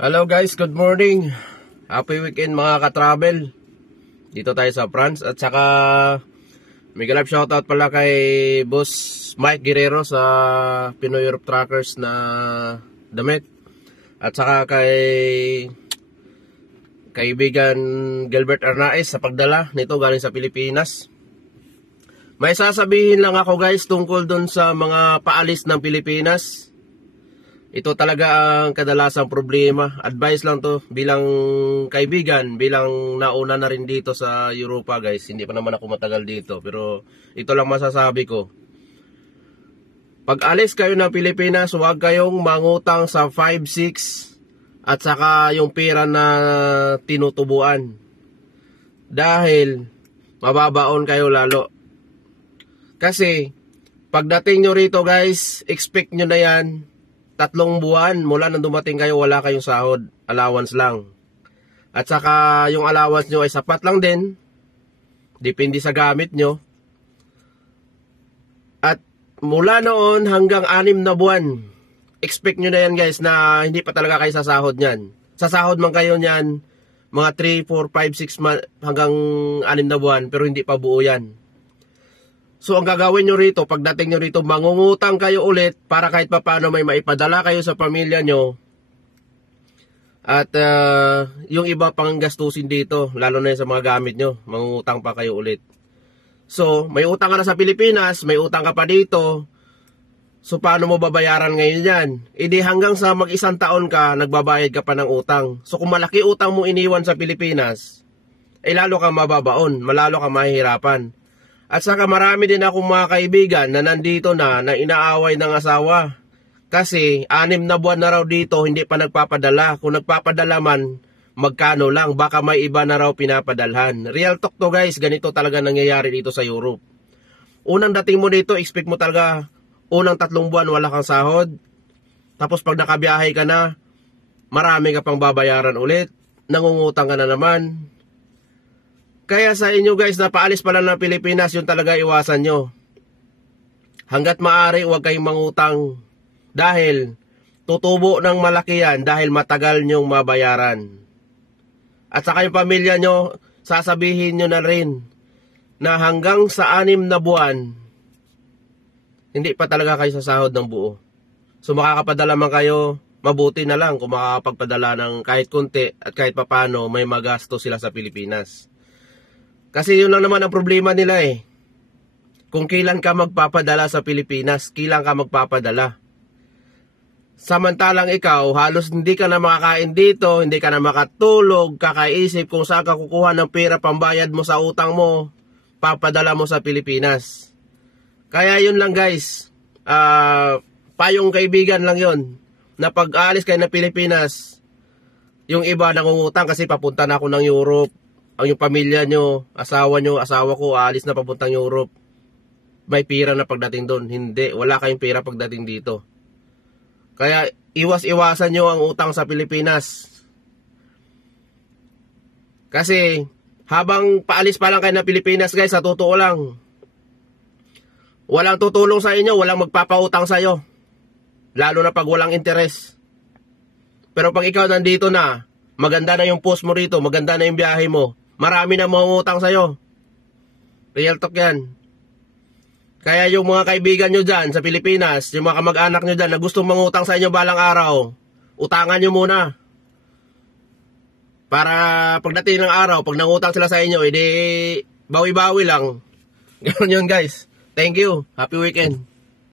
Hello guys, good morning. Happy weekend mga ka-travel. Dito tayo sa France. At saka mega live shoutout pala kay Boss Mike Guerrero sa Pinoy Europe Truckers na damit. At saka kay kaibigan Gilbert Arnaez sa pagdala nito galing sa Pilipinas. May sasabihin lang ako guys tungkol dun sa mga paalis ng Pilipinas. Ito talaga ang kadalasang problema. Advice lang to bilang kaibigan, bilang nauna na rin dito sa Europa guys. Hindi pa naman ako matagal dito, pero ito lang masasabi ko. Pag alis kayo ng Pilipinas, huwag kayong mangutang sa 5-6 at saka yung pera na tinutubuan. Dahil mababaon kayo lalo. Kasi pagdating nyo rito guys, expect nyo na yan. 3 buwan mula nang dumating kayo, wala kayong sahod, allowance lang. At saka yung allowance nyo ay sapat lang din, depende sa gamit nyo. At mula noon hanggang 6 na buwan, expect nyo na yan guys na hindi pa talaga kayo sasahod nyan. Sasahod man kayo nyan mga 3, 4, 5, 6 hanggang 6 na buwan, pero hindi pa buo yan. So ang gagawin nyo rito, pagdating nyo rito, mangungutang kayo ulit para kahit paano may maipadala kayo sa pamilya nyo. At yung iba pang gastusin dito, lalo na sa mga gamit nyo, mangungutang pa kayo ulit. So may utang ka na sa Pilipinas, may utang ka pa dito. So paano mo babayaran ngayon yan? Hindi hanggang sa mag-1 taon ka, nagbabayad ka pa ng utang. So kung malaki utang mo iniwan sa Pilipinas, ay lalo ka mababaon, malalo ka mahihirapan. At saka marami din akong mga kaibigan na nandito na inaaway ng asawa. Kasi 6 na buwan na raw dito hindi pa nagpapadala. Kung nagpapadala man, magkano lang. Baka may iba na raw pinapadalhan. Real talk to guys, ganito talaga nangyayari dito sa Europe. Unang dating mo dito, expect mo talaga unang 3 buwan wala kang sahod. Tapos pag nakabiyahe ka na, marami ka pang babayaran ulit. Nangungutang ka na naman. Kaya sa inyo guys na paalis pala ng Pilipinas, yun talaga iwasan nyo. Hanggat maaari huwag kayong mangutang. Dahil tutubo ng malaki yan dahil matagal nyong mabayaran. At saka yung pamilya nyo, sasabihin nyo na rin na hanggang sa 6 na buwan, hindi pa talaga kayo sasahod ng buo. So makakapadala man kayo, mabuti na lang kung makakapagpadala ng kahit kunti at kahit papano may magasto sila sa Pilipinas. Kasi yun lang naman ang problema nila eh. Kung kailan ka magpapadala sa Pilipinas, kailan ka magpapadala. Samantalang ikaw, halos hindi ka na makakain dito, hindi ka na makatulog, kakaisip kung saan ka kukuha ng pera pambayad mo sa utang mo, papadala mo sa Pilipinas. Kaya yun lang guys, payong kaibigan lang yun, na pag aalis kayo ng Pilipinas, yung iba nangungutang kasi papunta na ako ng Europe. Ang yung pamilya nyo, asawa ko, aalis na papuntang Europe. May pera na pagdating doon. Hindi, wala kayong pera pagdating dito. Kaya iwas-iwasan nyo ang utang sa Pilipinas. Kasi habang paalis pa lang kayo ng Pilipinas guys, sa totoo lang, walang tutulong sa inyo, walang magpapautang sa iyo. Lalo na pag walang interes. Pero pag ikaw nandito na, maganda na yung post mo rito, maganda na yung biyahe mo, marami na mangungutang sa'yo. Real talk yan. Kaya yung mga kaibigan nyo dyan sa Pilipinas, yung mga kamag-anak nyo dyan na gustong mangutang sa inyo balang araw, utangan nyo muna. Para pagdating ng araw, pag nangutang sila sa inyo, edi bawi-bawi lang. Ganun yun guys. Thank you. Happy weekend.